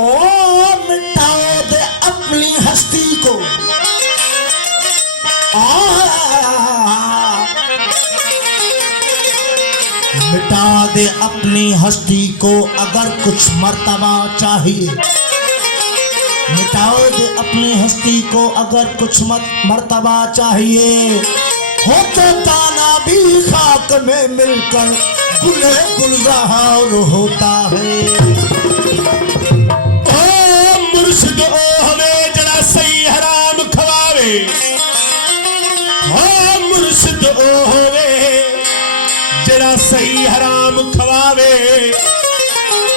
ओ मिटाओ दे अपनी हस्ती को, मिटा दे अपनी हस्ती को अगर कुछ मर्तबा चाहिए। मिटाओ दे अपनी हस्ती को अगर कुछ मर्तबा चाहिए। हो तो ताना भी खाक में मिलकर गुले गुलजार होता है। ओ मुर्शिद ओ हमें जरा सही हराम खवावे। ओ मुर्शिद ओ हमें जरा सही हराम खवावे।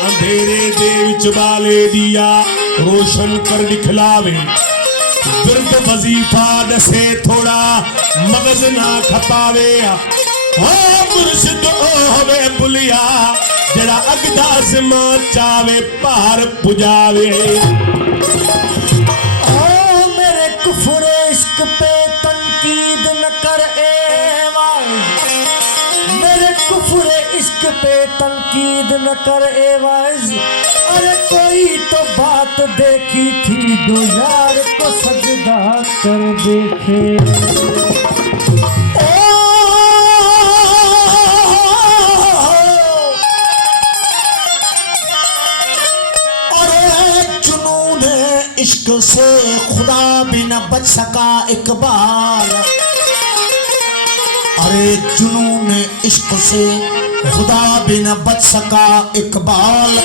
अंधेरे दे विच बाले दिया रोशन कर दिखलावे। बिरद वजीफा दसे थोड़ा मगज ना खपावे। ओ मुर्शिद ओ हमें बुलिया जरा अगदास मां चावे पार पुजावे। ओ मेरे कुफर इश्क पे तनकीद न कर ए वाइज, मेरे कुफर इश्क पे तनकीद न कर ए वाइज। अरे कोई तो बात देखी थी दो यार को सजदा कर देखे। इश्क से खुदा भी न बच सका इकबाल। अरे जुनून इश्क से खुदा भी न बच सका इकबाल।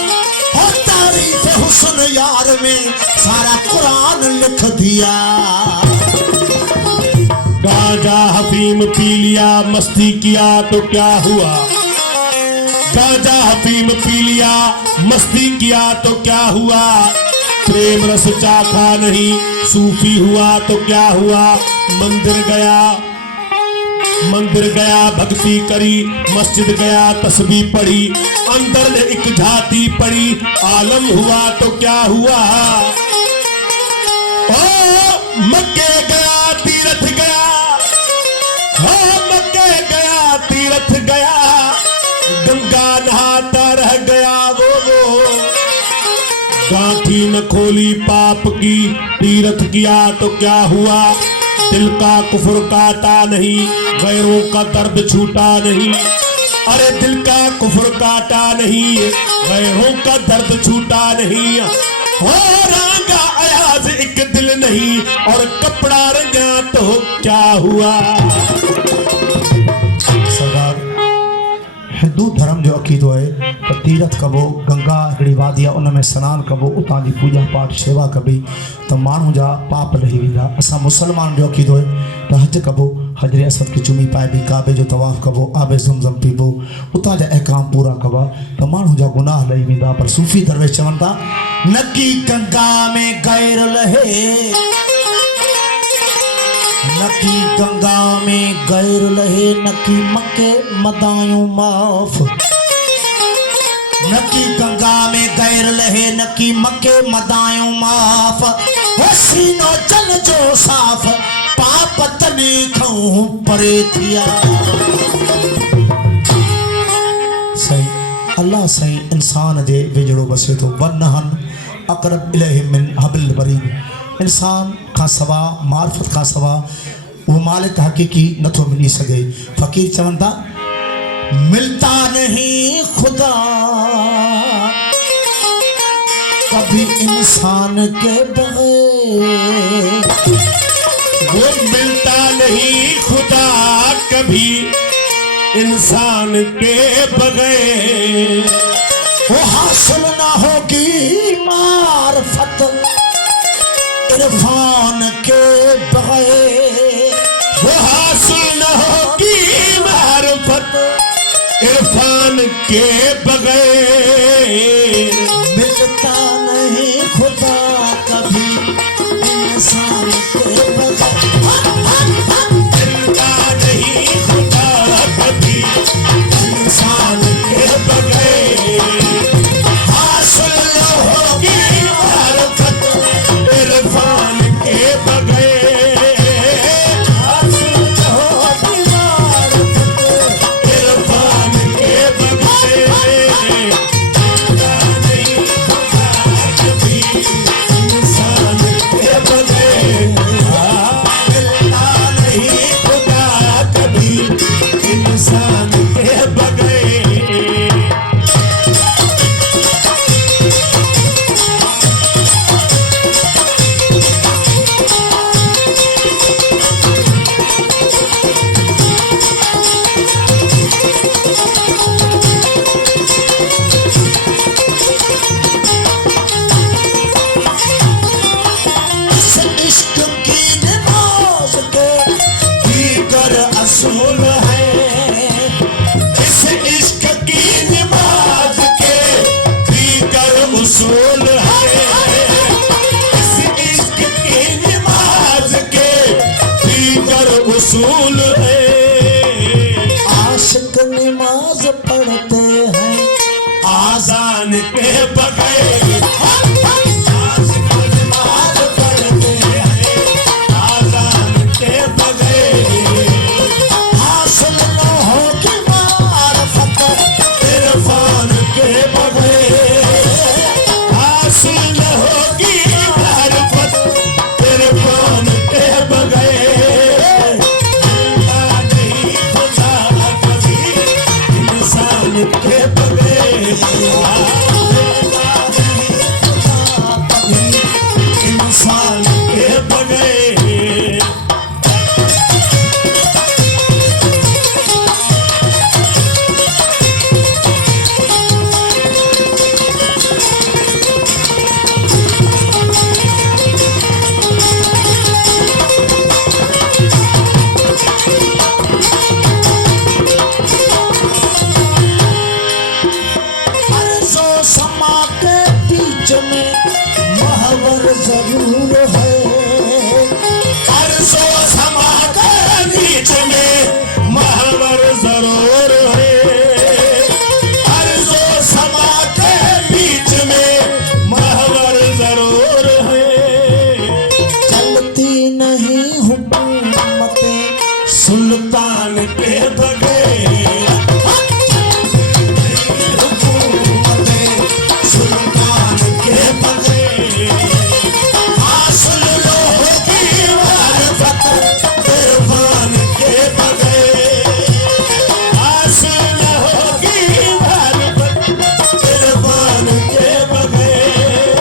और तारीफ हुस्न यार में सारा कुरान लिख दिया। गांजा हफीम पी लिया मस्ती किया तो क्या हुआ। गांजा हफीम पी लिया मस्ती किया तो क्या हुआ। प्रेम रस चाखा नहीं सूफी हुआ तो क्या हुआ। मंदिर गया भक्ति करी, मस्जिद गया तस्बीह पढ़ी। अंदर ने एक झाती पड़ी आलम हुआ तो क्या हुआ। ओ मक्के गया तीरथ गया, ओ मक्के गया तीरथ गया। गंगा नहाता रह गया वो गांठी न खोली पाप की। तीरथ किया तो क्या हुआ। दिल का कुफर काटा नहीं गैरों का दर्द छूटा नहीं। अरे दिल का कुफर काटा नहीं गैरों का दर्द छूटा नहीं। हो रंगा अयाज एक दिल नहीं और कपड़ा रंगा तो क्या हुआ। सरदार हिंदू धर्म जो अक़ीदो है तो तीरथ कबो गंगा हिकिड़ी वादी आहे उन में सनानु कबो उतां जी पूजा पाठ शेवा कबी तो माण्हू जा पाप लही वेंदा। असां मुसलमान जो अक़ीदो है तो हज कबो हजरे असद खे चुमी पाइबी काबे जो तवाफ़ कबो आबे ज़मज़म पीबो उतां जा अहकाम पूरा कबा तो माण्हू जा गुनाह लही वेंदा। पर सूफ़ी दरवेश चवनि था न की गंगा में गैर लहे, न की गंगा में गैर लहे, न की मक्के मदायूं माफ। न की गंगा में गैर लहे, न की मक्के मदायूं माफ। हो सीनो जल जो साफ पाप तनी खाऊं परे थिया। सही अल्लाह सही इंसान जे विजड़ो बसे तो वनहन अक़रब इलैहि मिन हबिल वरीद। इंसान का सवा मार्फत का सवा वो मालिक हकीकी नथो मिली सके। फ़कीर चवनि था मिलता नहीं खुदा कभी इंसान के बगैर। वो मिलता नहीं खुदा कभी इंसान के बगैर। वो हासिल ना होगी मार्फत इरफान के बगैर। वो हासिल न होगी मार्फत इरफान के बगैर। मिलता नहीं खुदा कभी इंसान के बगैर। मिलता नहीं खुदा कभी इंसान के बगैर। हासिल न होगी मार्फत इरफान के बगैर। हासिल न होगी मार्फत इरफान के बगैर। में महवर जरूर है। अर्ज़ो समा के बीच में महवर जरूर है। अर्ज़ो समा के बीच में महवर जरूर है। चलती नहीं हुकूमतें सुल्तान के बगैर हुकूमतें सुल्तान के बगैर हासिल न होगी मारिफत इरफान के बगैर। हासिल न होगी मारिफत इरफान के बगैर।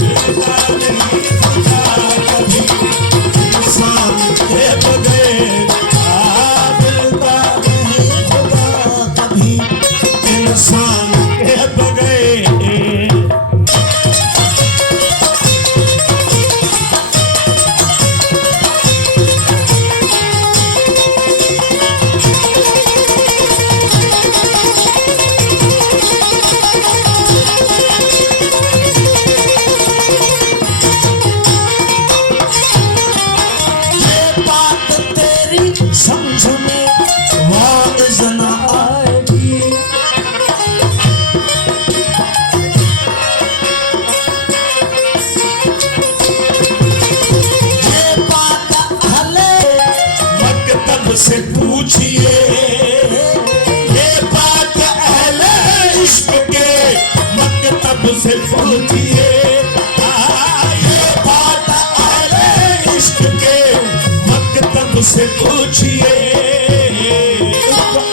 मिलता नहीं खुदा कभी इंसान के बगैर। मिलता नहीं खुदा कभी इंसान के बगैर। ये बात तेरी समझ में वाइज न आएगी। ये बात अहले मकतब से पूछिए। ये बात अहले इश्क के मकतब से पूछिए। ये बात अहले इश्क के मकतब से पूछिए।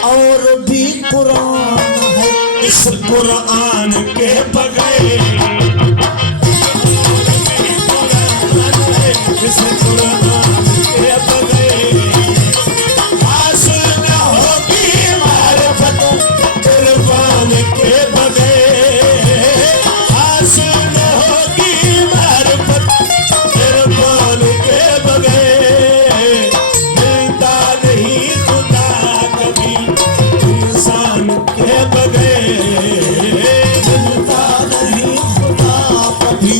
और भी कुरान है इस कुरान के बगैर। इस कुरान के बगैर हासिल न होगी मारिफत इरफान के बगैर। हासिल न होगी मारिफत इरफान के बगैर। मिलता नहीं खुदा कभी इंसान के बगैर। मिलता नहीं खुदा कभी